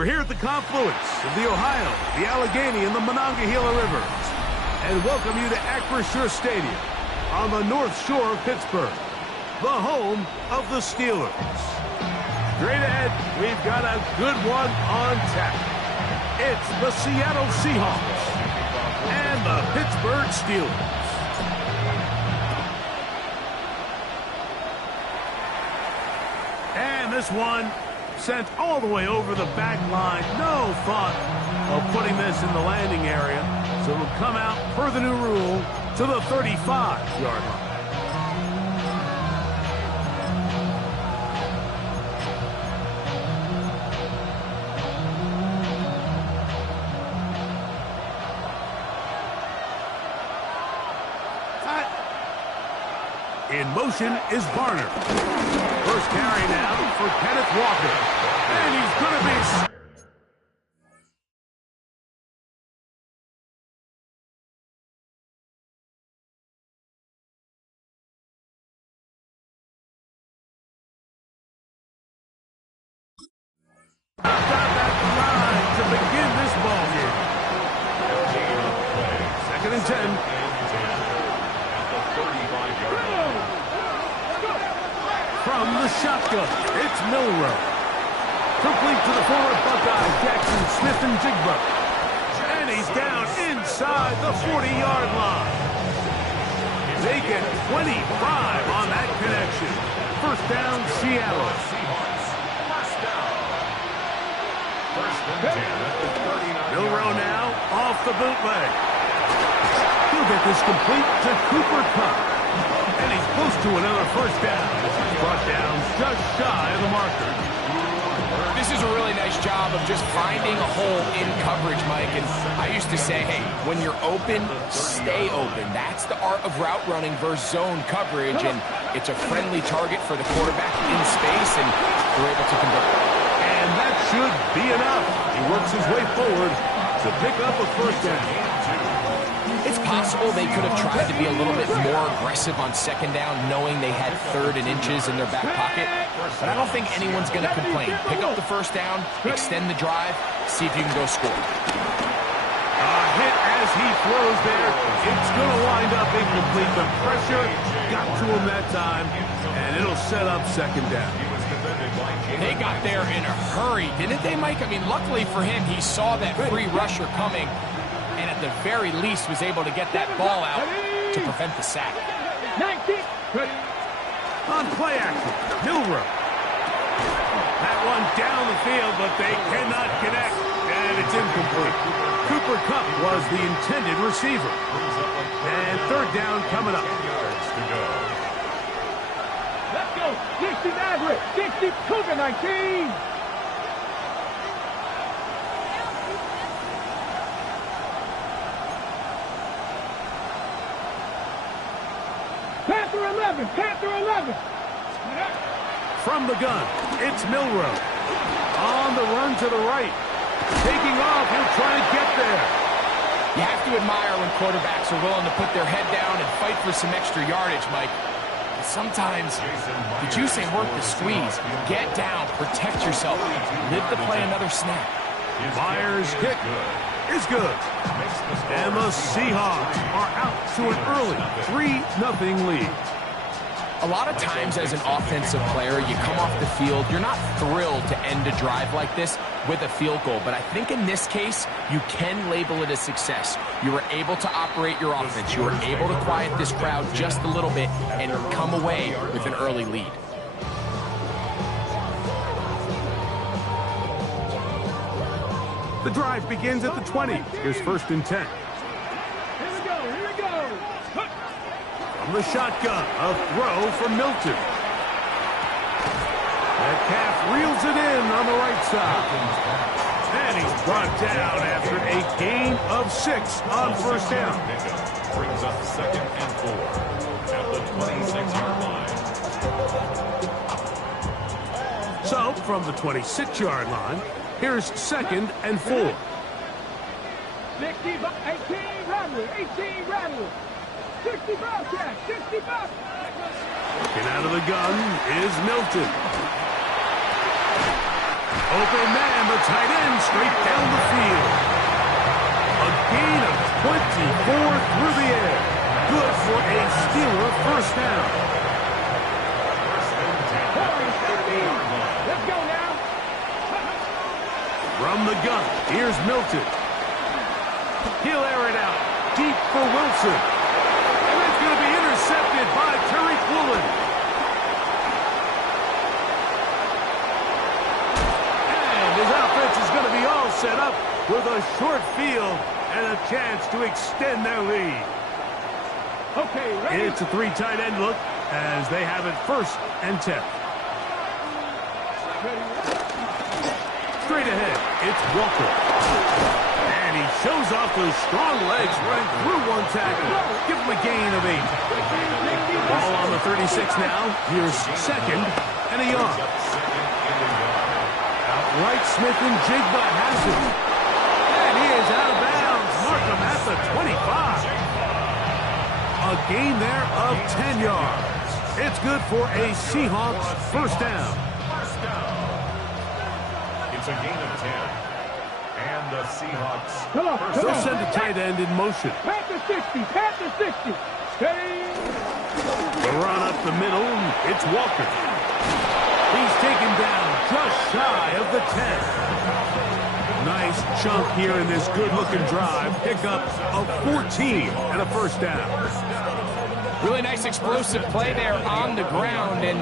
We're here at the confluence of the Ohio, the Allegheny, and the Monongahela Rivers, and welcome you to Acrisure Stadium on the North Shore of Pittsburgh, the home of the Steelers. Straight ahead, we've got a good one on tap. It's the Seattle Seahawks and the Pittsburgh Steelers. And this one sent all the way over the back line. No thought of putting this in the landing area. So it'll come out per the new rule to the 35-yard line. In motion is Barner. First carry now for Kenneth Walker. And he's going to be... Got that line to begin this ball game. 2nd and 10. From the shotgun, it's Milrow. Complete to the former Buckeye, Jackson Smith-Njigba. And he's down inside the 40-yard line. They get 25 on that connection. First down, Seattle. Milrow now off the bootleg. He'll get this complete to Cooper Kupp. And he's close to another first down. Brought down just shy of the marker. This is a really nice job of just finding a hole in coverage, Mike. And I used to say, hey, when you're open, stay open. That's the art of route running versus zone coverage. And it's a friendly target for the quarterback in space, and they're able to convert. And that should be enough. He works his way forward to pick up a first down. It's possible they could have tried to be a little bit more aggressive on second down, knowing they had 3rd and inches in their back pocket. But I don't think anyone's going to complain. Pick up the first down, extend the drive, see if you can go score. A hit as he throws there. It's going to wind up incomplete. The pressure got to him that time, and it'll set up second down. They got there in a hurry, didn't they, Mike? I mean, luckily for him, he saw that free rusher coming, and at the very least was able to get that ball out to prevent the sack. On play action, Milrow. That one down the field, but they cannot connect, and it's incomplete. Cooper Kupp was the intended receiver. And third down coming up. Let's go. 60 Maverick. 60 Cougar 19. Panther 11. Panther 11. From the gun, it's Milrow. On the run to the right. Taking off, he'll try and get there. You have to admire when quarterbacks are willing to put their head down and fight for some extra yardage, Mike. Sometimes the juice ain't worth the squeeze. Get down, protect yourself, live to play another snap. Myers' kick is good. And the Seahawks are out to an early 3-0 lead. A lot of times as an offensive player, you come off the field, you're not thrilled to end a drive like this with a field goal. But I think in this case, you can label it a success. You were able to operate your offense. You were able to quiet this crowd just a little bit and come away with an early lead. The drive begins at the 20. Here's 1st and 10. Here we go. Here we go. From the shotgun, a throw from Milton. Metcalf reels it in on the right side. And he's brought down after a gain of 6 on first down. Brings up 2nd and 4 at the 26-yard line. So, from the 26-yard line, here's 2nd and 4. 60, 18 Rattler, 18 Rattler. 60 Bobcat, 60 Bobcat. Looking out of the gun is Milton. Open man, the tight end first down. Let's go now. From the gun, here's Milton. He'll air it out deep for Wilson. And it's going to be intercepted by Tariq Woolen. And his offense is going to be all set up with a short field and a chance to extend their lead. Okay, ready? It's a 3 tight end look as they have it 1st and 10. Straight ahead, it's Walker. And he shows off those strong legs running through one tackle. Give him a gain of 8. Ball on the 36 now. Here's 2nd and a yard. Outright Smith and Jigba has it. And he is out of bounds. Mark him at the 25. A gain there of 10 yards. It's good for a Seahawks 1st down. It's a gain of 10. And the Seahawks. They'll send a tight end in motion. Panther 60, Panther 60. Steady. The run up the middle. It's Walker. He's taken down just shy of the 10. Nice chunk here in this good-looking drive. Pickup of 14 and a 1st down. Really nice explosive play there on the ground. And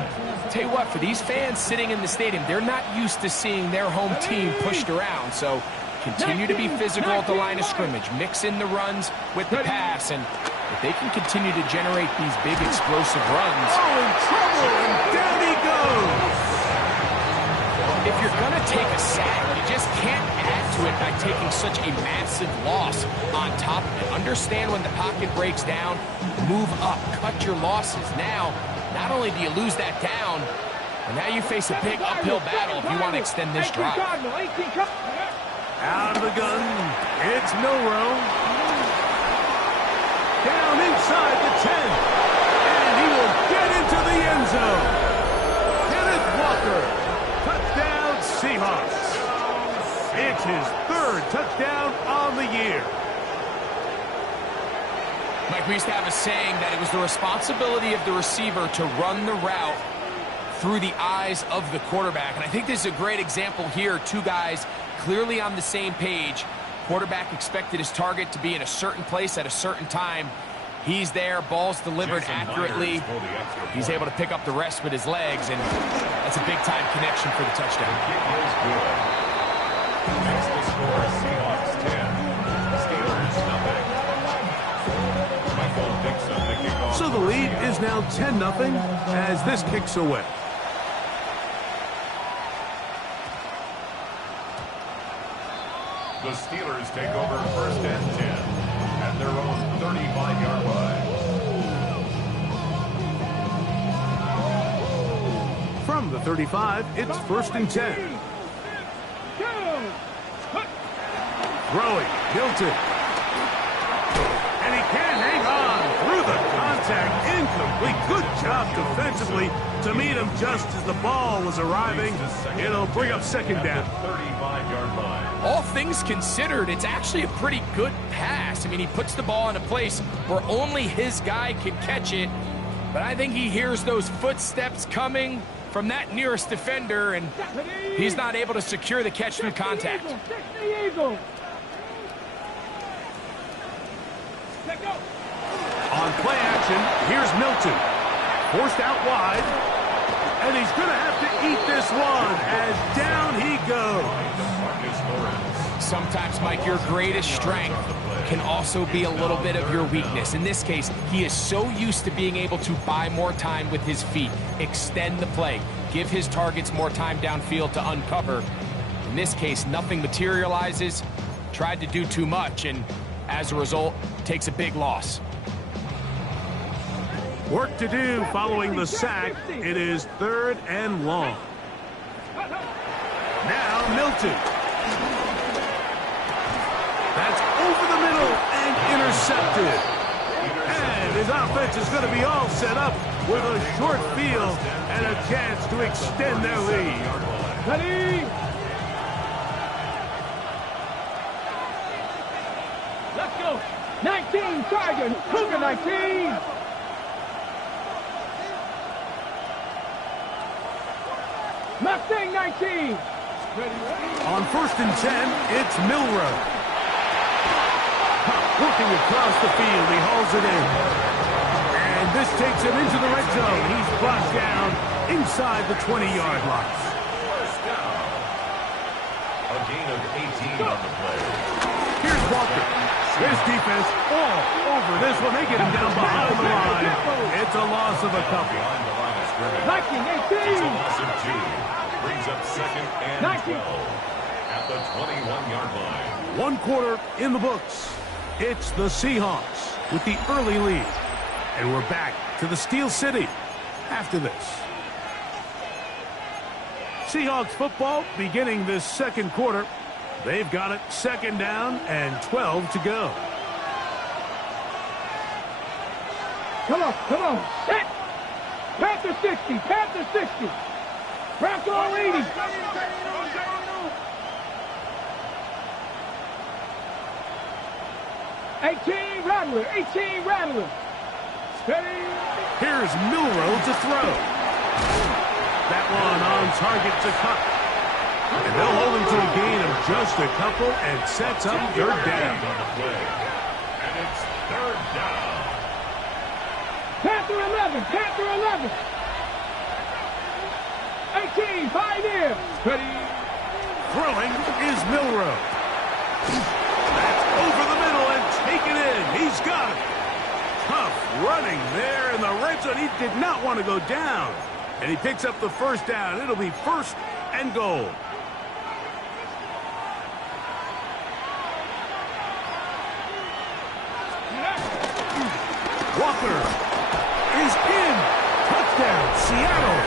tell you what, for these fans sitting in the stadium, they're not used to seeing their home team pushed around. So continue to be physical at the line of scrimmage. Mix in the runs with the pass. And if they can continue to generate these big explosive runs. Oh, in trouble, and down he goes. If you're going to take a sack, you just can't add to it by taking such a massive loss on top of it. Understand when the pocket breaks down, move up, cut your losses. Now, not only do you lose that down, but now you face a big uphill battle if you want to extend this drive. Out of the gun, it's Milrow. Down inside the 10. And he will get into the end zone. Kenneth Walker. Touchdown, Seahawks. It's his 3rd touchdown on the year. Mike, we used to have a saying that it was the responsibility of the receiver to run the route through the eyes of the quarterback. And I think this is a great example here. 2 guys clearly on the same page. Quarterback expected his target to be in a certain place at a certain time. He's there, ball's delivered accurately. He's able to pick up the rest with his legs, and that's a big-time connection for the touchdown. Makes the score Seahawks 10. Steelers nothing. Michael Dixon to kick off. So the lead is now 10-0 as this kicks away. The Steelers take over 1st and 10 at their own 35-yard line. From the 35, it's 1st and 10. Throwing, Hilton. And he can't hang on through the contact. Incomplete. Good job defensively to meet him just as the ball was arriving. It'll bring up 2nd down. 35-yard line. All things considered, it's actually a pretty good pass. I mean, he puts the ball in a place where only his guy can catch it. But I think he hears those footsteps coming from that nearest defender, and he's not able to secure the catch through contact. On play action, here's Milton. Forced out wide. And he's going to have to eat this one as down he goes. Sometimes, Mike, your greatest strength can also be a little bit of your weakness. In this case, he is so used to being able to buy more time with his feet, extend the play, give his targets more time downfield to uncover. In this case, nothing materializes, tried to do too much, and as a result, takes a big loss. Work to do following the sack. It is 3rd and long. Now Milton. That's over the middle and intercepted. And his offense is going to be all set up with a short field and a chance to extend their lead. Ready? Let's go. 19 Tigers. Cougar 19. Mustang 19. On 1st and 10, it's Milrow. Working across the field, he hauls it in. And this takes him into the red zone. He's brought down inside the 20-yard line. First down. A gain of 18 on the play. Here's Walker. His defense all over this one. They get him down behind the line. It's a loss of a couple. Behind the line of scrimmage. 19, It's a 18. loss of 2. Brings up 2nd and 12 at the 21-yard line. 1 quarter in the books. It's the Seahawks with the early lead. And we're back to the Steel City after this. Seahawks football beginning this 2nd quarter. They've got it 2nd down and 12 to go. Come on. Set. Panther 60. Panther 60. Bronco 80. Rattler. Steady. Here's Milrow to throw. That one on target to Cup. And they'll hold him to a gain of just a couple and sets up 3rd down. And it's 3rd down. Panther 11. 18. Pioneer. Steady. Throwing is Milrow. That's over the middle and taken in. He's got it. Tough running there in the red zone. He did not want to go down. And he picks up the 1st down. It'll be 1st and goal. Walker is in. Touchdown, Seattle.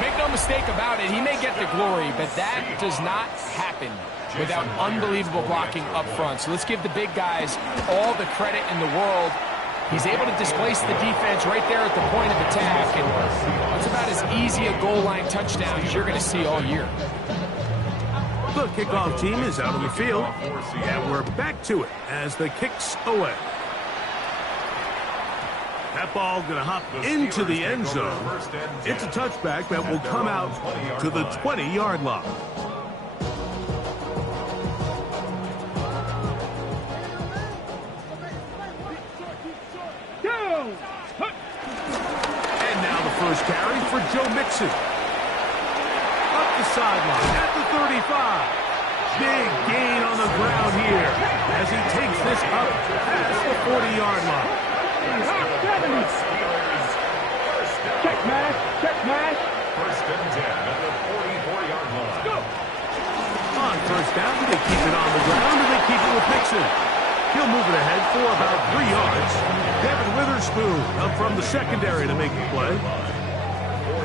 Make no mistake about it, he may get the glory, but that does not happen without unbelievable blocking up front. So let's give the big guys all the credit in the world. He's able to displace the defense right there at the point of attack, and that's about as easy a goal line touchdown as you're going to see all year. The kickoff team is out on the field, and we're back to it as the kick's away. That ball going to hop into the end zone. It's a touchback that will come out to the 20-yard line. And now the first carry for Joe Mixon. Up the sideline at the 35. Big gain on the ground here as he takes this up past the 40-yard line. Check mash. 1st and 10 at the 44-yard line. Go. On 1st down, do they keep it on the ground or they keep it with Mixon? He'll move it ahead for about 3 yards. Devin Witherspoon up from the secondary to make the play.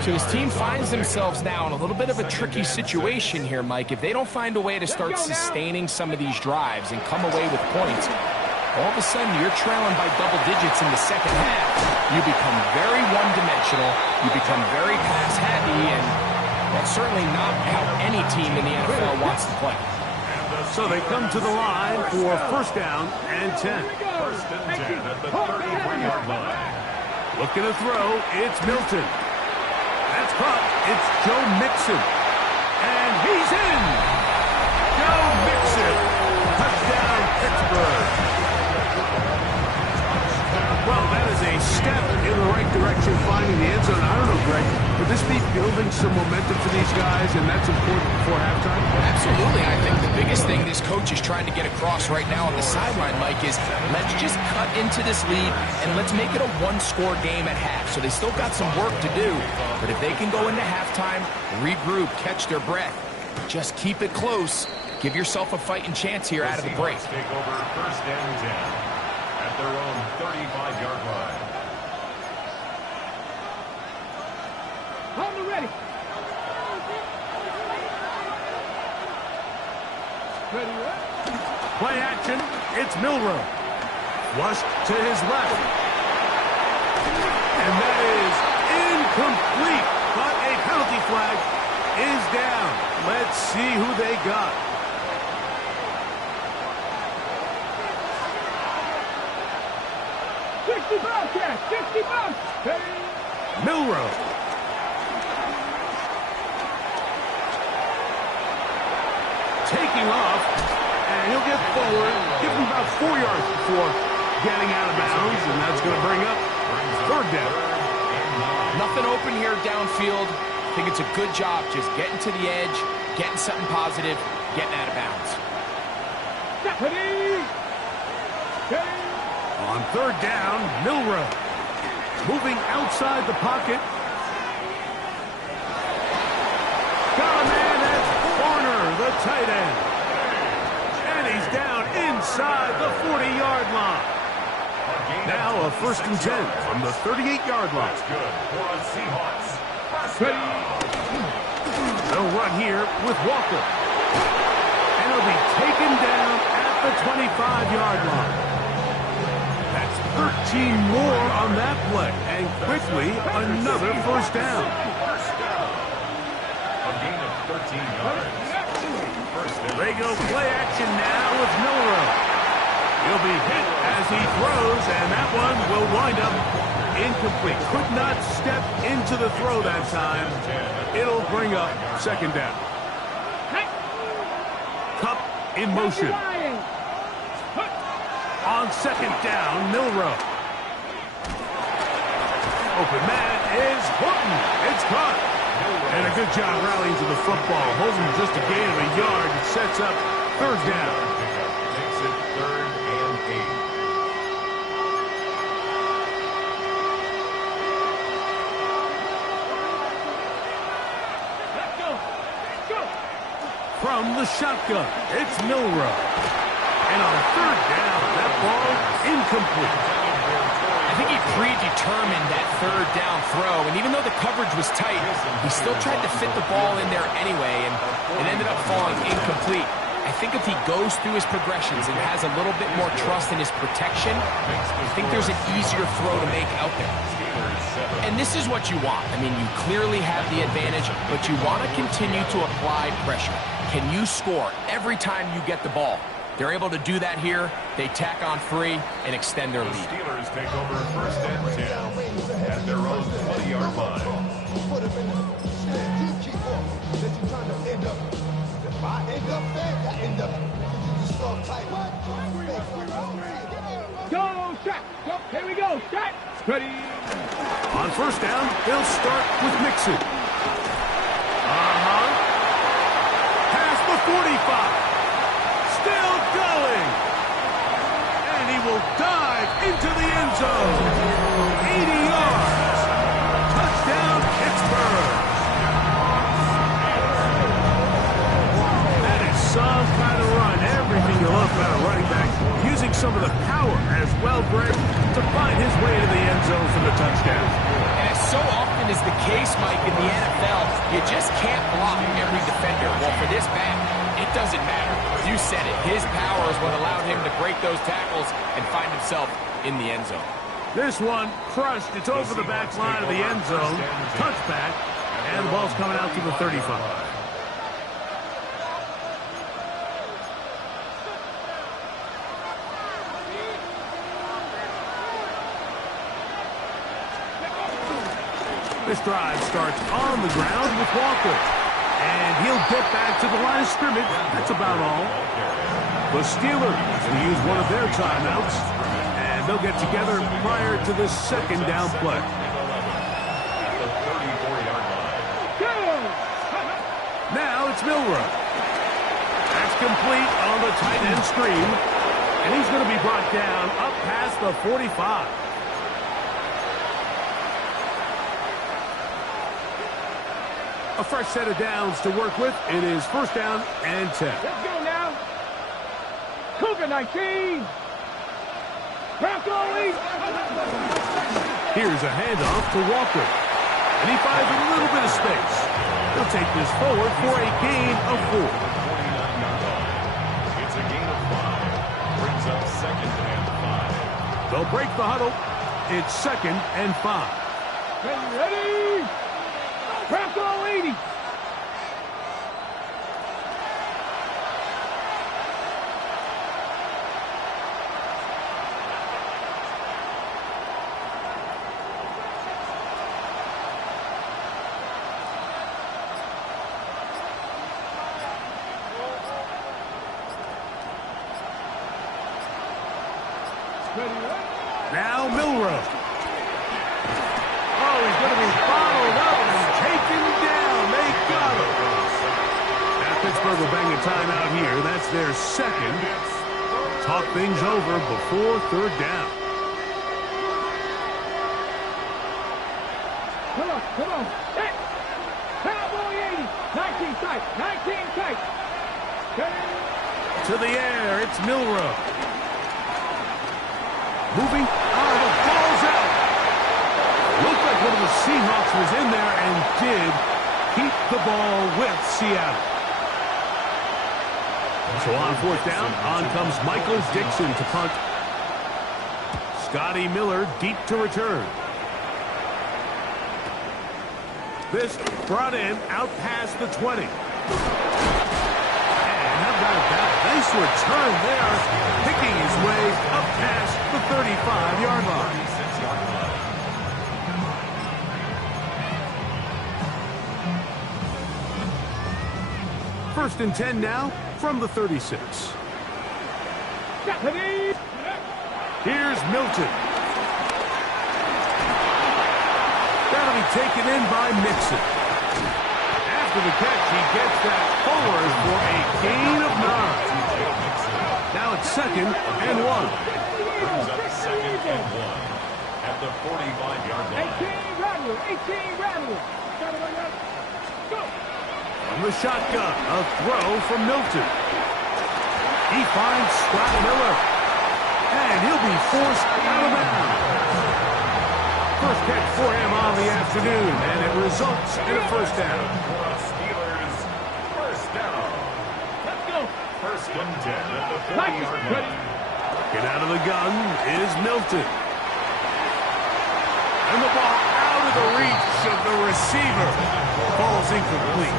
So his team finds themselves now in a little bit of a tricky situation here, Mike. If they don't find a way to start sustaining some of these drives and come away with points, all of a sudden you're trailing by double digits in the 2nd half. You become very one-dimensional. You become very pass-happy, and that's certainly not how any team in the NFL wants to play. So they come to the line for 1st down and 10. 1st and 10 at the 33-yard line. Looking to throw, it's Milton. That's caught. It's Joe Mixon. And he's in. Joe Mixon. Touchdown, Pittsburgh. Well, that is a step in the right direction, finding the end zone. I don't know, Greg, could this be building some momentum for these guys, and that's important before halftime? Absolutely. I think the biggest thing this coach is trying to get across right now on the sideline, Mike, is let's just cut into this lead and let's make it a one-score game at half. So they still got some work to do, but if they can go into halftime, regroup, catch their breath, just keep it close, give yourself a fighting chance here out of the break. Take over 1st and 10 at their own 35-yard line. On the ready. Play action. It's Milrow. Flushed to his left. And that is incomplete. But a penalty flag is down. Let's see who they got. 60 Bobcats. 60 Bobcats. Milrow. taking off, and he'll get forward, give him about 4 yards before getting out of bounds, and that's going to bring up third down. Nothing open here downfield. I think it's a good job just getting to the edge, getting something positive, getting out of bounds. On third down, Milroe moving outside the pocket. Got a man at Warner, the tight end. And he's down inside the 40-yard line. Now a 1st and 10 from the 38-yard line. That's good for the Seahawks. They'll run here with Walker. And he'll be taken down at the 25-yard line. That's 13 more on that play. And quickly, another 1st down. A gain of 13 yards. They go play action now with Milroe. He'll be hit as he throws, and that one will wind up incomplete. Could not step into the throw that time. It'll bring up 2nd down. Cup in motion. On 2nd down, Milroe. Open man is Horton. It's caught. And a good job rallying to the football. Holding just a gain of a yard. It sets up 3rd down. Makes it 3rd and 8. From the shotgun, it's Milroe. And on 3rd down, that ball incomplete. I think he predetermined that 3rd down throw, and even though the coverage was tight, he still tried to fit the ball in there anyway, and it ended up falling incomplete. I think if he goes through his progressions and has a little bit more trust in his protection, I think there's an easier throw to make out there. And this is what you want. I mean, you clearly have the advantage, but you want to continue to apply pressure. Can you score every time you get the ball? They're able to do that here. They tack on 3 and extend their lead. The Steelers take over 1st and 10 at their own 20-yard line. Go, shot. Go. Here we go. Shot. Ready. On 1st down, they'll start with Mixon. Past the 45. Still going. And he will dive into the end zone. 80 yards. Touchdown, Pittsburgh. That is some kind of run. Everything you love about a running back. Using some of the power as well, Greg, to find his way to the end zone for the touchdown. And as so often is the case, Mike, in the NFL, you just can't block every defender. Well, for this back, it doesn't matter. You said it. His power is what allowed him to break those tackles and find himself in the end zone. This one crushed. It's over the back line of the end zone. Touchback. And the ball's coming out to the 35. This drive starts on the ground with Walker. And he'll get back to the line of scrimmage. That's about all. The Steelers will use one of their timeouts. And they'll get together prior to this 2nd down play. Now it's Milroe. That's complete on the tight end screen. And he's going to be brought down up past the 45. A fresh set of downs to work with. It is 1st down and 10. Let's go now. Cougar 19. Bronco lead. Here's a handoff to Walker. And he finds a little bit of space. He'll take this forward for a gain of 4. It's a gain of 5. Brings up 2nd and 5. They'll break the huddle. It's 2nd and 5. Ready? Bronco leading. Now Milrow. Oh, he's going to be followed up and taken down. They got him. Now Pittsburgh will bang a timeout here. That's their second. Talk things over before third down. Come on. Hey. Cowboy 80. 19 tight. 19 tight. To the air, it's Milrow. Moving. Oh, the ball's out. Looked like one of the Seahawks was in there and did keep the ball with Seattle. So on fourth down, on comes Michael Dixon to punt. Scotty Miller deep to return. This brought in out past the 20. And how about that? Nice return there, picking his way up past the 35-yard line. First and 10 now from the 36. Here's Milton. That'll be taken in by Mixon. After the catch, he gets that forward for a gain of 9. Now it's second and 1. Brings up second and 1 at the 45-yard line. 18 rattle. Go. From the shotgun, a throw from Milton. He finds Scott Miller. And he'll be forced out of bounds. First catch for him on the afternoon, and it results in a first down. Steelers, first down. Let's go. First and 10 at the 40-yard line. Get out of the gun is Milton. And the ball out of the reach of the receiver. Ball's incomplete.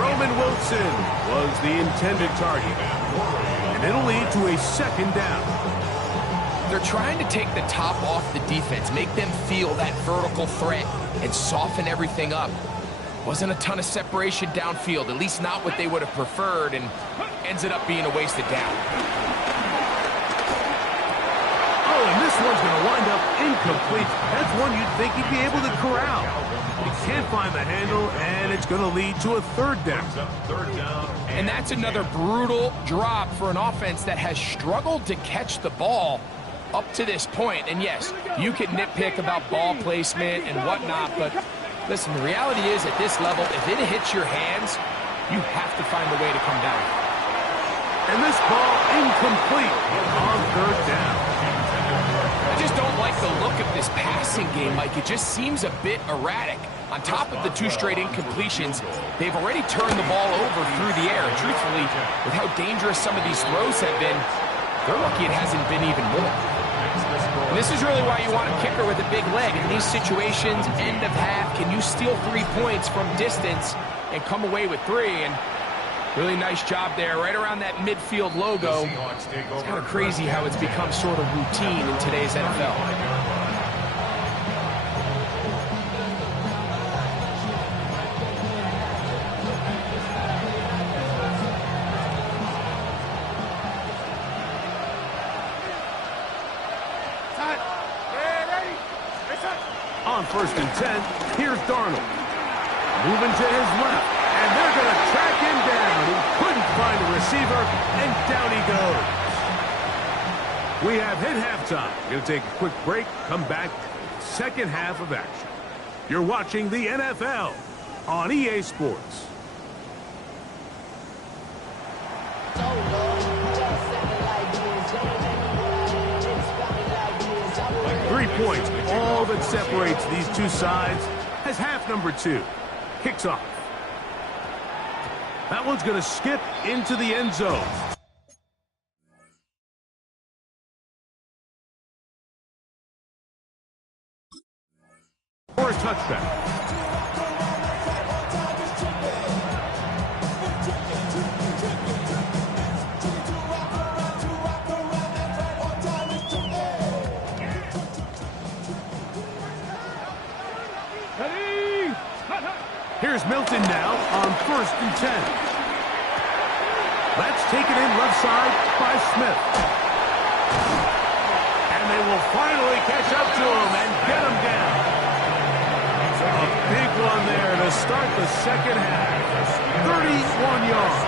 Roman Wilson was the intended target. And it'll lead to a second down. They're trying to take the top off the defense, make them feel that vertical threat, and soften everything up. Wasn't a ton of separation downfield, at least not what they would have preferred, and ends it up being a wasted down. Oh, and this one's going to wind up incomplete. That's one you'd think he'd be able to corral. He can't find the handle, and it's going to lead to a third down. And that's another brutal drop for an offense that has struggled to catch the ball up to this point. And yes, you can nitpick about ball placement and whatnot, but listen, the reality is at this level, if it hits your hands, you have to find a way to come down. And this ball incomplete on third down. I just don't like the look of this passing game, Mike. It just seems a bit erratic. On top of the 2 straight incompletions, they've already turned the ball over through the air. And truthfully, with how dangerous some of these throws have been, they're lucky it hasn't been even more. And this is really why you want a kicker with a big leg. In these situations, end of half, can you steal 3 points from distance and come away with 3? And really nice job there, right around that midfield logo. It's kind of crazy how it's become sort of routine in today's NFL. On first and 10, here's Darnold. Moving to his left, and they're going to track him down. He couldn't find a receiver, and down he goes. We have hit halftime. Going to take a quick break, come back, second half of action. You're watching the NFL on EA Sports. 3 points, all that separates these two sides, as half number 2 kicks off. That one's going to skip into the end zone. For a touchback. Here's Milton now on first and 10. That's taken in left side by Smith. And And they will finally catch up to him and get him down. A big one there to start the second half. 31 yards.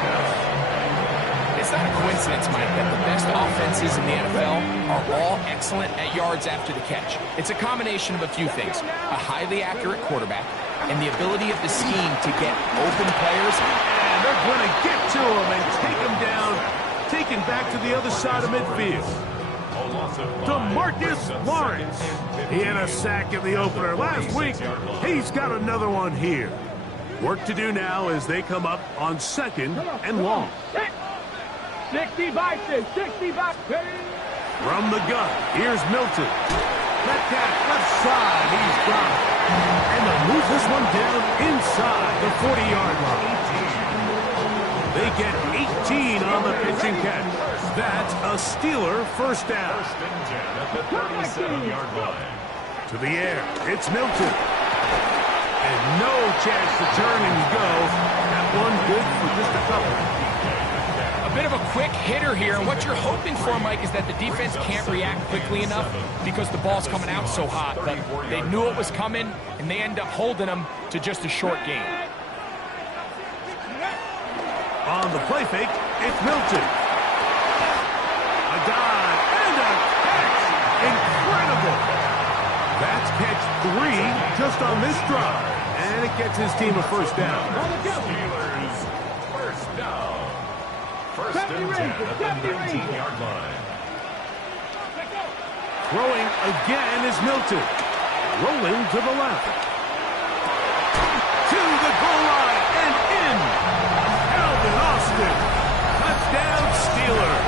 It's not a coincidence, Mike, that the best offenses in the NFL are all excellent at yards after the catch. It's a combination of a few things. A highly accurate quarterback and the ability of the scheme to get open players. And they're going to get to him and take him down, taken back to the other side of midfield. DeMarcus Lawrence. He had a sack in the opener last week. He's got another one here. Work to do now as they come up on second and long. 60 boxes, 60 boxes. From the gun, here's Milton. Metcalf left side, he's got it. And they'll move this one down inside the 40-yard line. They get 18 on the pitch and catch. That's a Steeler first down. To the air, it's Milton. And no chance to turn and go. That one good for just a couple. A bit of a quick hitter here, and what you're hoping for, Mike, is that the defense can't react quickly enough because the ball's coming out so hot. But they knew it was coming, and they end up holding them to just a short game. On the play fake, it's Milton. A dive and a catch. Incredible. That's catch 3 just on this drive. And it gets his team a first down. Steelers first down. First and 10 at the 19-yard line. Throwing again is Milton. Rolling to the left. To the goal line and in. Alvin Austin. Touchdown Steelers.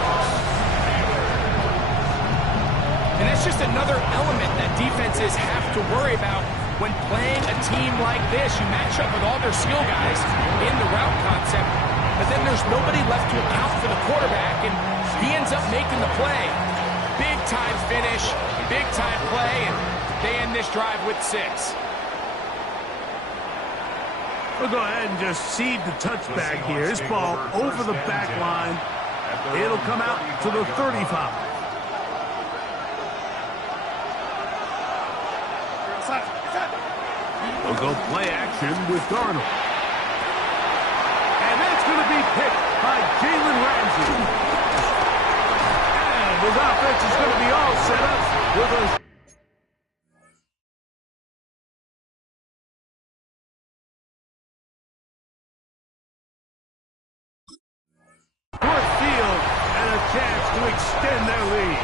And that's just another element that defenses have to worry about when playing a team like this. You match up with all their skill guys in the route concept, but then there's nobody left to account for the quarterback, and he ends up making the play. Big-time finish, big-time play, and they end this drive with 6. We'll go ahead and just seed the touchback here. This ball over the back line. It'll come out to the 35. We'll go play action with Darnold. And that's going to be picked by Jalen Ramsey. And his offense is going to be all set up with a short field and a chance to extend their lead.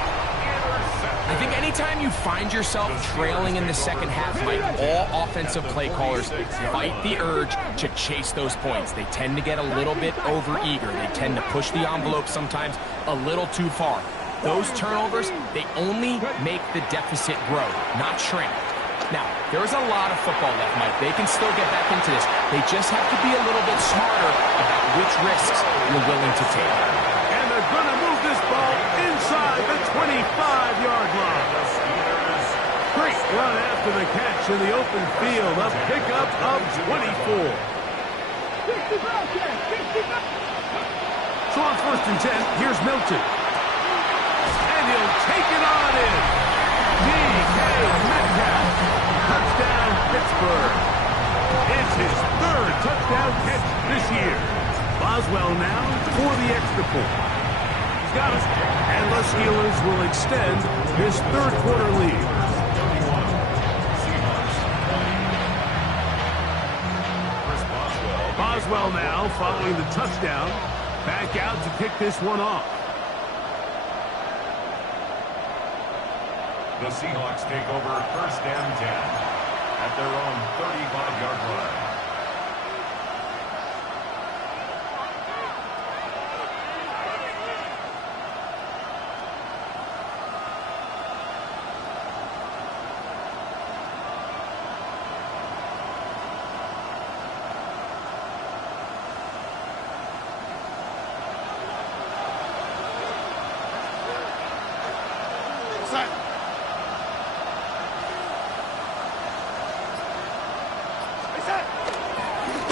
I think anytime you find yourself trailing in the second half, Mike, all offensive play callers fight the urge to chase those points. They tend to get a little bit overeager. They tend to push the envelope sometimes a little too far. Those turnovers, they only make the deficit grow, not shrink. Now, there is a lot of football left, Mike. They can still get back into this. They just have to be a little bit smarter about which risks you're willing to take. And they're going to move this ball inside the 25-yard line. Great run after the catch in the open field. A pickup of 24. So on first and 10, here's Milton. And he'll take it on in. D.K. Metcalf. Touchdown, Pittsburgh. It's his 3rd touchdown catch this year. Boswell now for the extra point. He's got it. And the Steelers will extend this 3rd quarter lead. Boswell now following the touchdown. Back out to kick this one off. The Seahawks take over first and 10 at their own 35-yard line.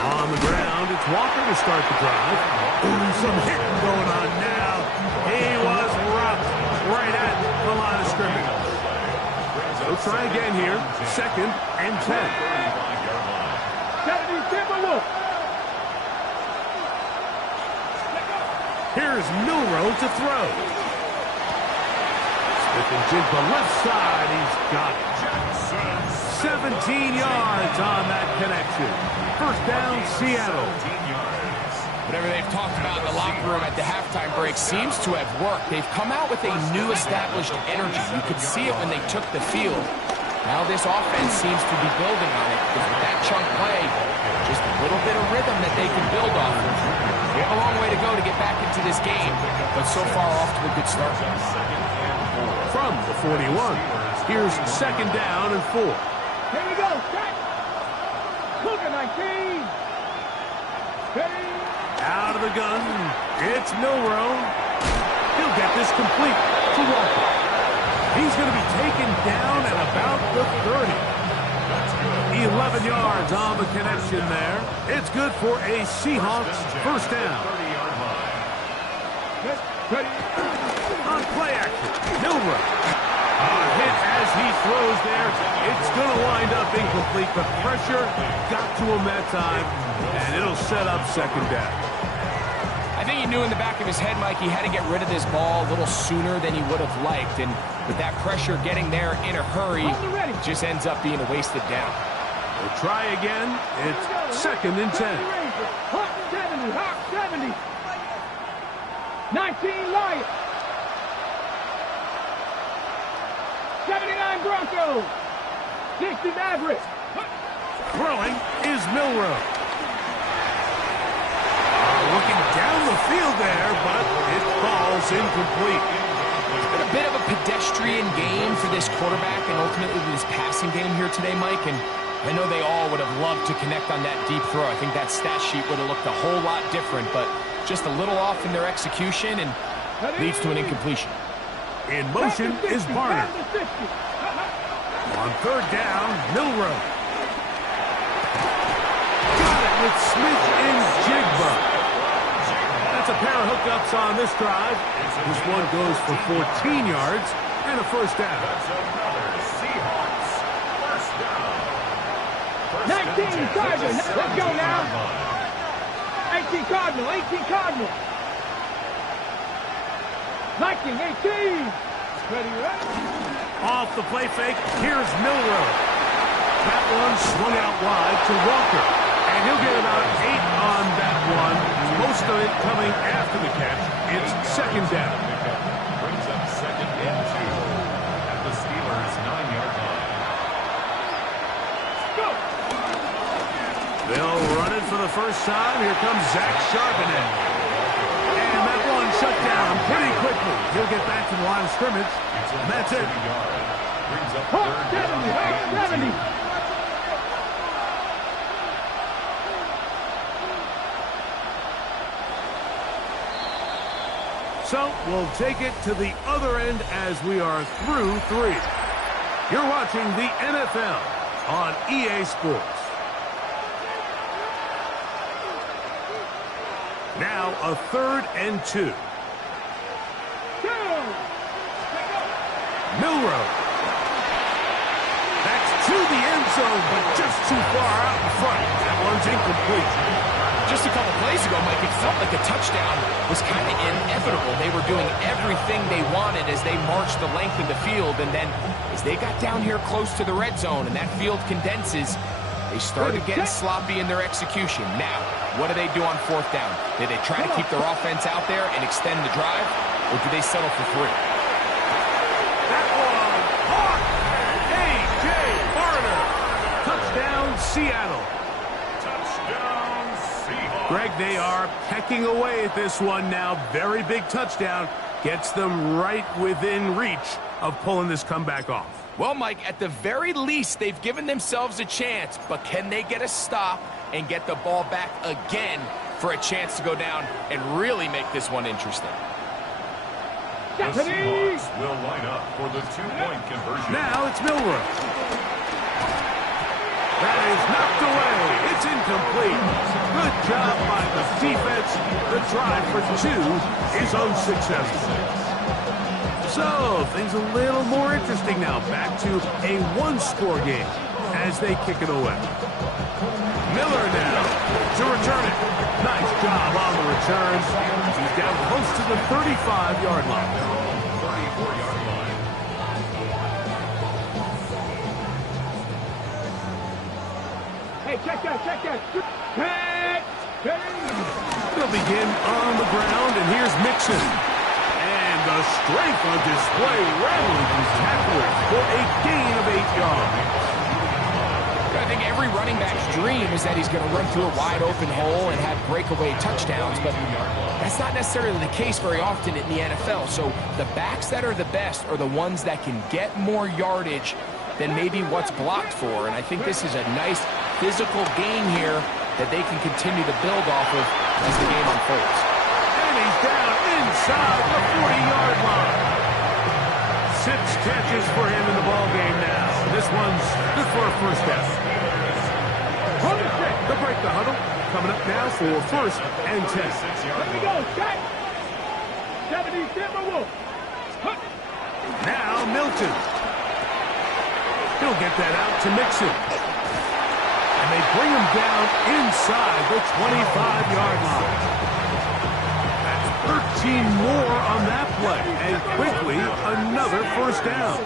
On the ground, it's Walker to start the drive. Ooh, some hitting going on now. He was roughed right at the line of scrimmage. try again here. 2nd and 10. 35-yard line. 70 Timberwolf. Here's Milroe to throw. Smith and Jigba left side. He's got it. 17 yards on that connection. First down, Seattle. Whatever they've talked about in the locker room at the halftime break seems to have worked. They've come out with a new established energy. You could see it when they took the field. Now this offense seems to be building on it. Because with that chunk play, just a little bit of rhythm that they can build off of. We have a long way to go to get back into this game, but so far off to a good start. From the 41, here's 2nd down and 4. Here we go. Set. Look at 19. Ready. Out of the gun, it's Milroe. He'll get this complete to Walker. He's going to be taken down at about the 30. 11 yards on the connection there. It's good for a Seahawks first down. Ready. On play action, Milroe. Hit as he throws there. It's going to wind up incomplete. The pressure got to him that time, and it'll set up 2nd down. I think he knew in the back of his head, Mike, he had to get rid of this ball a little sooner than he would have liked. And with that pressure getting there in a hurry, it just ends up being a wasted down. We'll try again. It's 2nd and 10. Hawk 70. Hawk 70. 19 Lions. 79 Broncos. 60 Mavericks. Throwing is Milroe. Looking down the field there, but it falls incomplete. It's been a bit of a pedestrian game for this quarterback and ultimately this passing game here today, Mike. And I know they all would have loved to connect on that deep throw. I think that stat sheet would have looked a whole lot different, but just a little off in their execution and leads to an incompletion. In motion is Barner. On 3rd down, Milroe. Got it with Smith and Jigba. That's a pair of hookups on this drive. This one goes for 14 yards and a first down. That's another Seahawks first down. 19 Cardinals. Let's go now. 18 Cardinal. 18 Cardinal. 19, 18. Ready, ready. Off the play fake, here's Milroe. That one swung out wide to Walker. And he'll get about 8 on that one. Most of it coming after the catch. It's 2nd down. Brings up 2nd and 2 at the Steelers' 9-yard line. Go. They'll run it for the first time. Here comes Zach Charbonnet. And that one shut down pretty quickly. He'll get back to the line of scrimmage. And that's it. Brings up Hawk 3rd 70. Hawk 70. So we'll take it to the other end as we are through 3. You're watching the NFL on EA Sports. Now a 3rd and 2. Milroe. That's to the end zone, but just too far out in front. That one's incomplete. Just a couple plays ago, Mike, it felt like a touchdown was kind of inevitable. They were doing everything they wanted as they marched the length of the field, and then as they got down here close to the red zone and that field condenses, they started getting sloppy in their execution. Now, what do they do on 4th down? Do they try to keep their offense out there and extend the drive, or do they settle for 3? That one, caught! A.J. Barner. Touchdown, Seattle. Touchdown, Seahawks. Greg, they are pecking away at this one now. Very big touchdown. Gets them right within reach of pulling this comeback off. Well, Mike, at the very least, they've given themselves a chance, but can they get a stop and get the ball back again for a chance to go down and really make this one interesting? The Seahawks will line up for the 2-point conversion. Now it's Milroe. That is knocked away. It's incomplete. Good job by the defense. The try for 2 is unsuccessful. So, things a little more interesting now. Back to a one-score game as they kick it away. Miller now to return it. Nice job on the return. He's down close to the 35-yard line. 34-yard line. Hey, check that. They'll begin on the ground, and here's Mixon. And the strength on display, rattling through tacklers for a gain of 8 yards. I think every running back's dream is that he's going to run through a wide open hole and have breakaway touchdowns, but that's not necessarily the case very often in the NFL. So the backs that are the best are the ones that can get more yardage than maybe what's blocked for. And I think this is a nice physical gain here that they can continue to build off of as the game unfolds. And he's down inside the 40-yard line. 6 catches for him in the ballgame now. This one's good for a first down. They'll break the huddle. Coming up now for first and 10. Here we go, set. 70 Timberwolves. Now Milton. He'll get that out to Mixon. And they bring him down inside the 25-yard line. That's 13 more on that play. And quickly, another first down.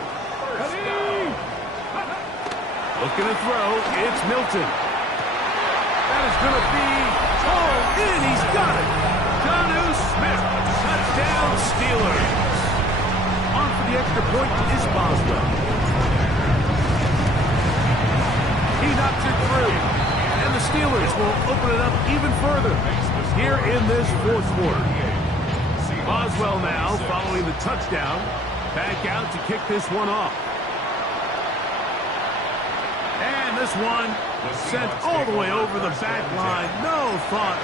Looking to throw, it's Milton. That is going to be hauled in. He's got it. Jonnu Smith, touchdown Steelers. On for the extra point is Boswell. He knocks it through. And the Steelers will open it up even further here in this fourth quarter. Boswell now following the touchdown. Back out to kick this one off. And this one sent all the way over the back line. No thought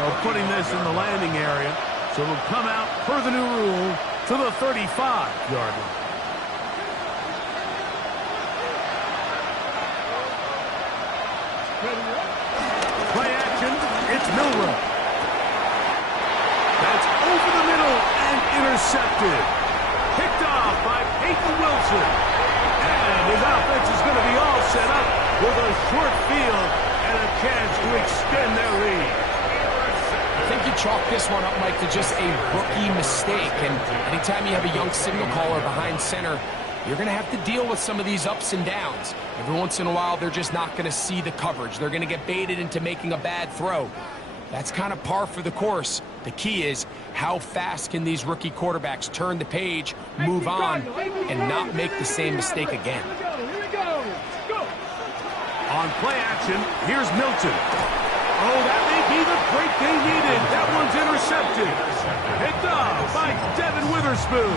of putting this in the landing area. So it'll come out per the new rule to the 35-yard line. Play action. It's Milroe. That's over the middle and intercepted. Picked off by Peyton Wilson. And his offense is going to be all set up with a short field and a chance to extend their lead. I think you chalk this one up, Mike, to just a rookie mistake. And anytime you have a young signal caller behind center, you're going to have to deal with some of these ups and downs. Every once in a while, they're just not going to see the coverage. They're going to get baited into making a bad throw. That's kind of par for the course. The key is how fast can these rookie quarterbacks turn the page, move on, and not make the same mistake again. On play action, here's Milton. Oh, that may be the break they needed. That one's intercepted. Picked off by Devin Witherspoon.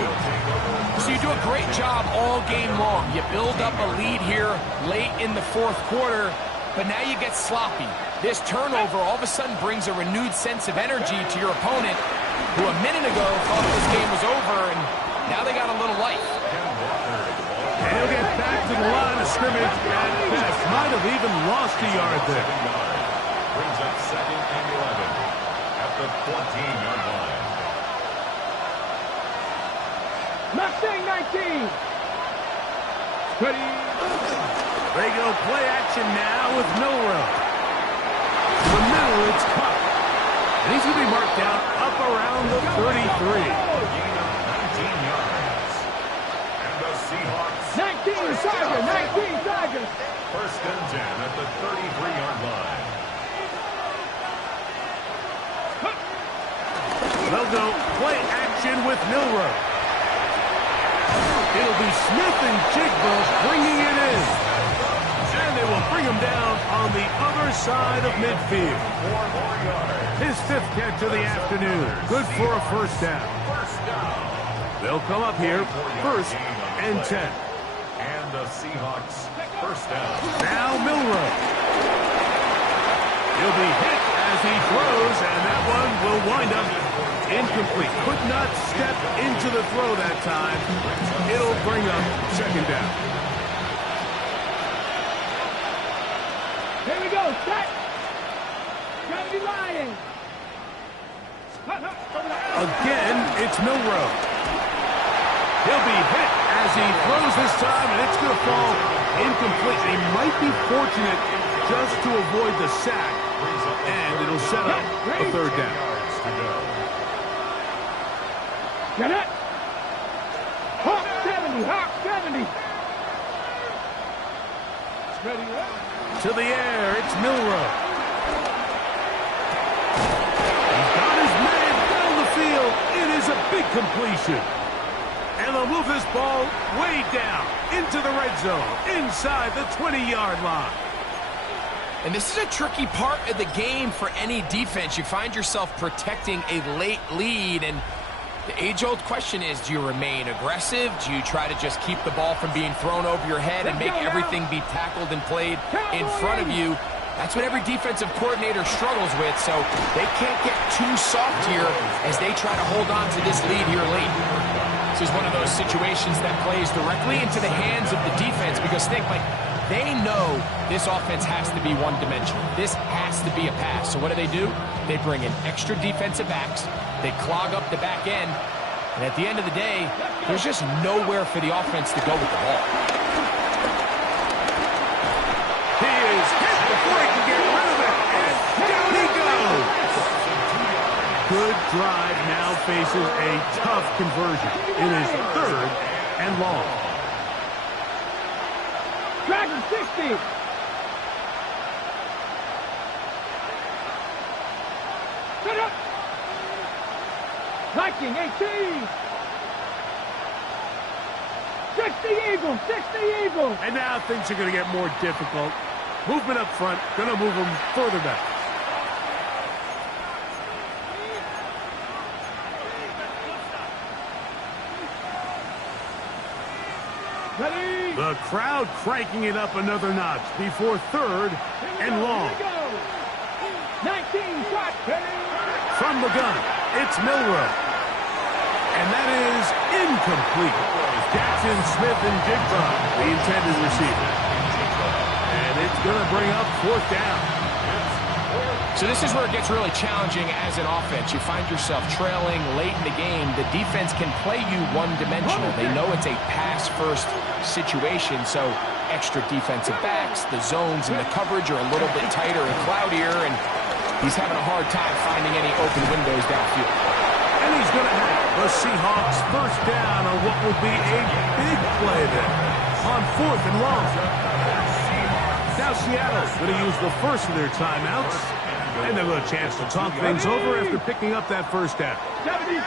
So you do a great job all game long. You build up a lead here late in the fourth quarter, but now you get sloppy. This turnover all of a sudden brings a renewed sense of energy to your opponent, who a minute ago thought this game was over, and now they got a little life. And he'll get back to the line of scrimmage at best. Might have even lost a yard there. Brings up second and 11 at the 14-yard line. Mustang 19. Ready. They go play action now with Milroe. To the middle, it's Cup. And he's going to be marked down up around the 33. Gain of 19 yards. And the Seahawks. 19 Tigers. First and 10 at the 33-yard line. They'll go play action with Milroe. It'll be Smith and Jigba bringing it in. And they will bring him down on the other side of midfield. 4 more yards. His 5th catch of the afternoon. Good for a first down. First down. They'll come up here first and 10. And the Seahawks first down. Now Milroe. He'll be hit as he throws, and that one will wind up incomplete. Could not step into the throw that time. It'll bring up second down. Here we go, set. Gotta be lying. Again, it's Milroe. He'll be hit as he throws this time, and it's going to fall incomplete. They might be fortunate just to avoid the sack, and it'll set up a third down. Get it! Hawk 70, Hawk 70. To the air, it's Milroe. He's got his man down the field. It is a big completion. And they'll move this ball way down into the red zone, inside the 20-yard line. And this is a tricky part of the game for any defense. You find yourself protecting a late lead, and the age-old question is, do you remain aggressive? Do you try to just keep the ball from being thrown over your head and make everything be tackled and played in front of you? That's what every defensive coordinator struggles with, so they can't get too soft here as they try to hold on to this lead here late. This is one of those situations that plays directly into the hands of the defense, because think, like, they know this offense has to be one-dimensional. This has to be a pass. So what do? They bring in extra defensive backs. They clog up the back end. And at the end of the day, there's just nowhere for the offense to go with the ball. He is hit before he can get rid of it. And down he goes. Good drive now faces a tough conversion. It is 3rd and long. Dragon 60. Set up. Viking 18. 60 Eagles, 60 Eagles. And now things are going to get more difficult. Movement up front, going to move them further back. Ready? The crowd cranking it up another notch before 3rd and long. 19 shot. From the gun, it's Milroe. And that is incomplete. Jackson, Smith, and Jigba, the intended receiver. And it's going to bring up 4th down. So this is where it gets really challenging as an offense. You find yourself trailing late in the game. The defense can play you one-dimensional. They know it's a pass-first situation, so extra defensive backs, the zones and the coverage are a little bit tighter and cloudier, and he's having a hard time finding any open windows downfield. And he's going to have the Seahawks first down on what will be a big play there on 4th and long. Now Seattle's going to use the first of their timeouts, and they'll have a chance to talk things over after picking up that first down. 76.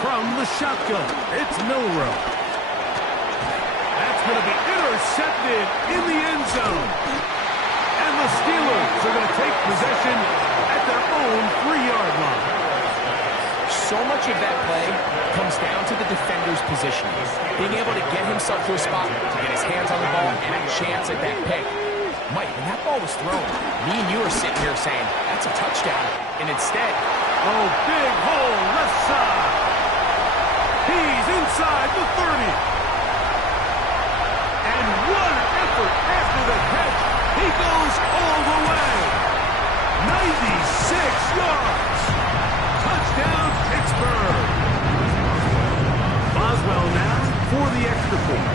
From the shotgun, it's Milroe. That's going to be intercepted in the end zone. And the Steelers are going to take possession at their own 3-yard line. So much of that play comes down to the defender's positioning. Being able to get himself to a spot to get his hands on the ball and a chance at that pick. Mike, when that ball was thrown, me and you are sitting here saying, that's a touchdown. And instead, oh, big hole left side. He's inside the 30. And what an effort after the catch. He goes all the way. 96 yards. Touchdown, Pittsburgh. Boswell now for the extra point.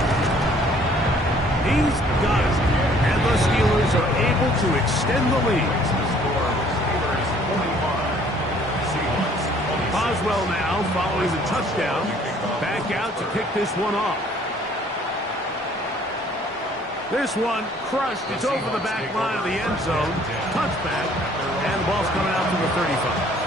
He's got it. And the Steelers are able to extend the lead. Boswell now following the touchdown. Back out to kick this one off. This one crushed. It's over the back line of the end zone. Touchback. And the ball's coming out to the 35.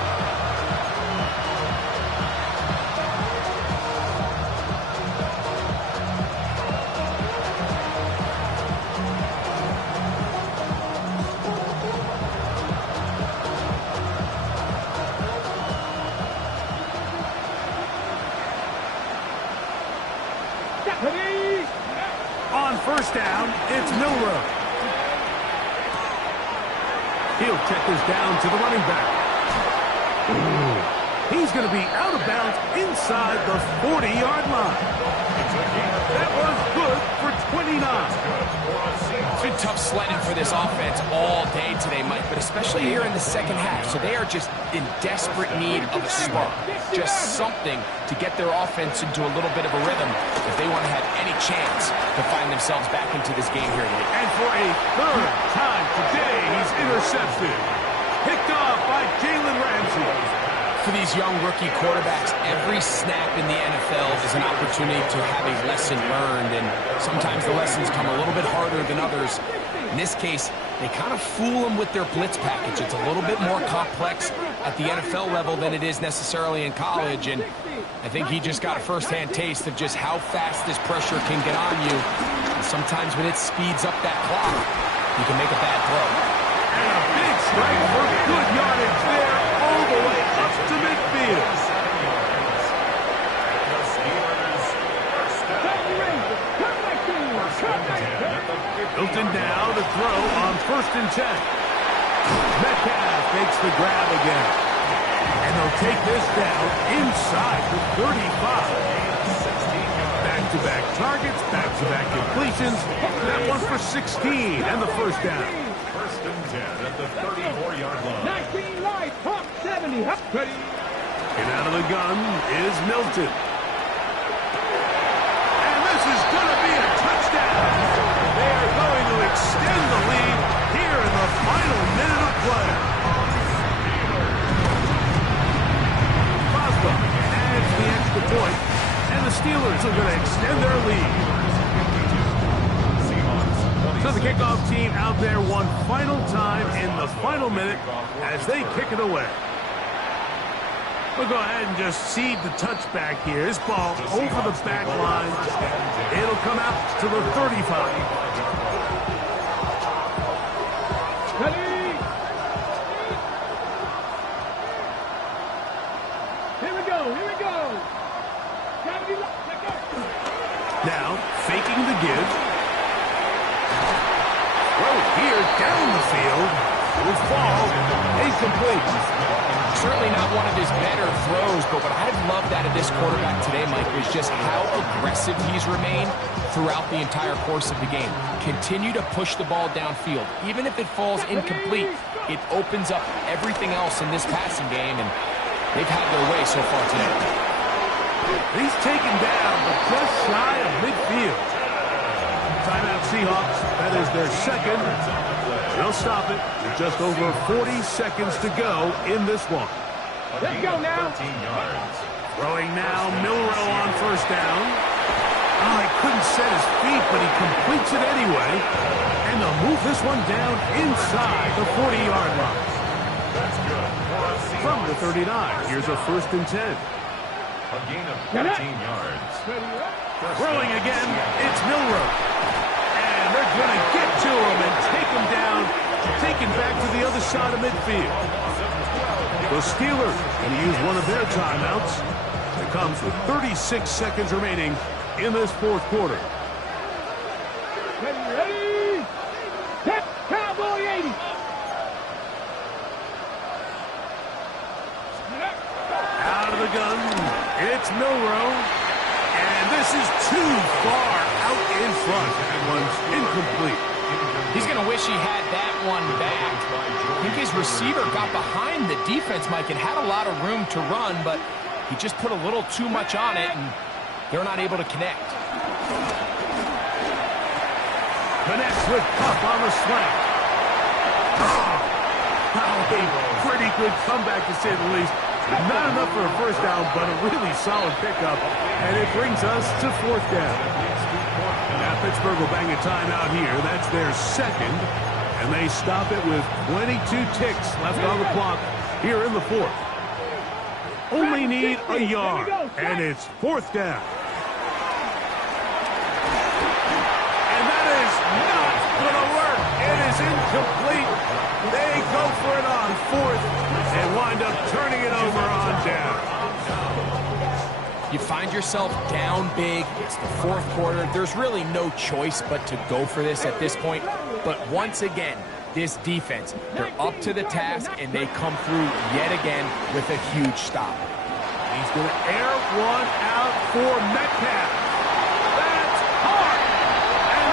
On first down, it's Milroe. He'll check this down to the running back. He's going to be out of bounds inside the 40-yard line. That was good for 29. It's been tough sledding for this offense all day today, Mike, but especially here in the second half. So they are just in desperate need of a spark, just something to get their offense into a little bit of a rhythm if they want to have any chance to find themselves back into this game here today. And for a third time today, he's intercepted. Picked off by Jalen Ramsey. For these young rookie quarterbacks, every snap in the NFL is an opportunity to have a lesson learned, and sometimes the lessons come a little bit harder than others. In this case, they kind of fool them with their blitz package. It's a little bit more complex at the NFL level than it is necessarily in college, and I think he just got a first-hand taste of just how fast this pressure can get on you. And sometimes when it speeds up that clock, you can make a bad throw. And a big strike for good yardage there, all the way up to midfield. Hilton now to throw on 1st and 10. Metcalf makes the grab again. And they'll take this down inside the 35. Back-to-back targets, back-to-back completions. That one for 16 and the first down. 1st and 10 at the 34-yard line. 19 right, pump 70, up, ready. And out of the gun is Milton. And this is going to be a touchdown. They are going to extend the lead here in the final minute of play. Boswell adds the extra point, and the Steelers are going to extend their lead. So the kickoff team out there one final time in the final minute as they kick it away. We'll go ahead and just seed the touchback here. This ball over the back line. It'll come out to the 35. Ready. Here we go, here we go. 70 left, let go. Now, faking the give. Throw here down the field. Will fall incomplete. Certainly not one of his better throws, but what I've loved out of this quarterback today, Mike, was just how aggressive he's remained throughout the entire course of the game. Continue to push the ball downfield. Even if it falls incomplete, it opens up everything else in this passing game, and they've had their way so far today. He's taken down, but just shy of midfield. Timeout Seahawks. That is their second. They'll stop it with just over 40 seconds to go in this one. Let's go now. 13 yards. Throwing now, Milrow on 1st down. Oh, he couldn't set his feet, but he completes it anyway. And they'll move this one down inside the 40-yard line. That's good. From the 39, here's a 1st and 10. A gain of 14 yards. Throwing again, it's Milrow. And they're going to get to him and take him down, taken back to the other side of midfield. The Steelers going to use one of their timeouts. It comes with 36 seconds remaining in this 4th quarter. Ready. Set, Cowboy 80. Out of the gun, it's Milrow. And this is too far out in front. That one's incomplete. He's going to wish he had that one back. I think his receiver got behind the defense, Mike, and had a lot of room to run, but he just put a little too much on it, and they're not able to connect. Connects with Puff on the slant. Oh, a pretty good comeback, to say the least. Not enough for a 1st down, but a really solid pickup. And it brings us to 4th down. Now Pittsburgh will bang a timeout here. That's their second. And they stop it with 22 ticks left on the clock here in the 4th. Only need a yard. And it's 4th down. And that is not going to work. It is incomplete. They go for it on 4th. And wind up turning it over on down. You find yourself down big. It's the 4th quarter. There's really no choice but to go for this at this point. But once again, this defense, they're up to the task, and they come through yet again with a huge stop. He's going to air one out for Metcalf. That's hard. And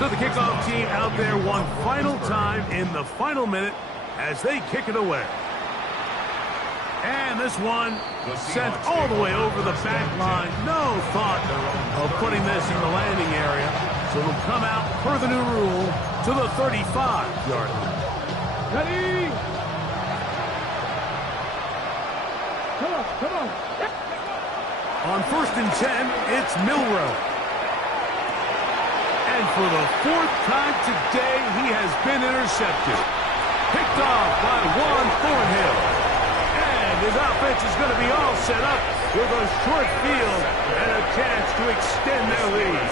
So the kickoff team out there one final time in the final minute as they kick it away. And this one sent all the way over the back line. No thought of putting this in the landing area. So it'll come out per the new rule to the 35-yard line. Ready? Come on. On 1st and 10, it's Milrow. And for the 4th time today, he has been intercepted. Picked off by Juan Thornhill. And his offense is going to be all set up with a short field and a chance to extend their lead.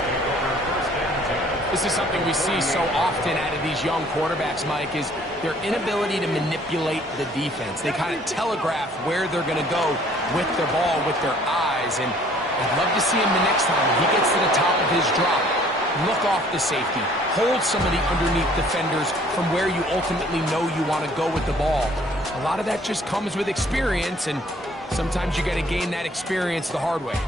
This is something we see so often out of these young quarterbacks, Mike, is their inability to manipulate the defense. They kind of telegraph where they're going to go with their ball, with their eyes. And I'd love to see him the next time when he gets to the top of his drop. Look off the safety. Hold some of the underneath defenders from where you ultimately know you want to go with the ball. A lot of that just comes with experience, and sometimes you got to gain that experience the hard way.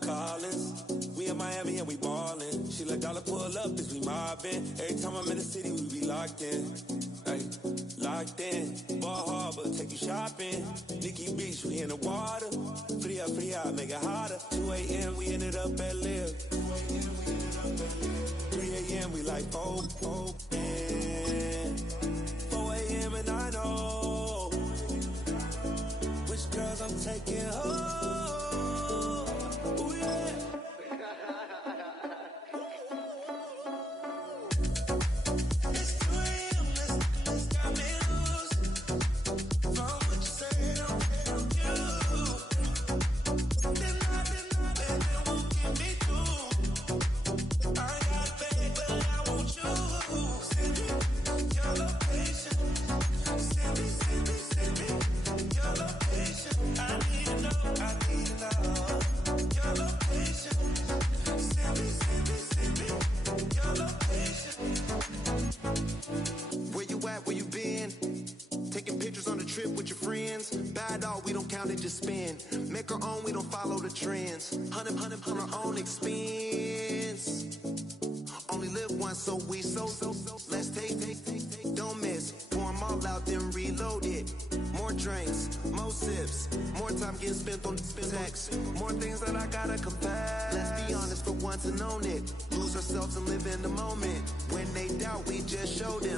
Collins. We in Miami and we ballin'. She let dollar pull up, bitch, we mobbin'. Every time I'm in the city, we be locked in. Ay, locked in. Ball Harbor, take you shopping. Nikki Beach, we in the water. Free up, make it hotter. 2 a.m., we ended up at Live. 3 a.m., we like, oh, and 4 a.m. and I know which girls I'm taking home. Make our own, we don't follow the trends. 100 on our own expense. Only live once, so we so. Let's take. Don't miss. Pour 'em all out, then reload it. More drinks, more sips. More time getting spent on text. More things that I gotta confess. Let's be honest for once and own it. Lose ourselves and live in the moment. When they doubt, we just show them.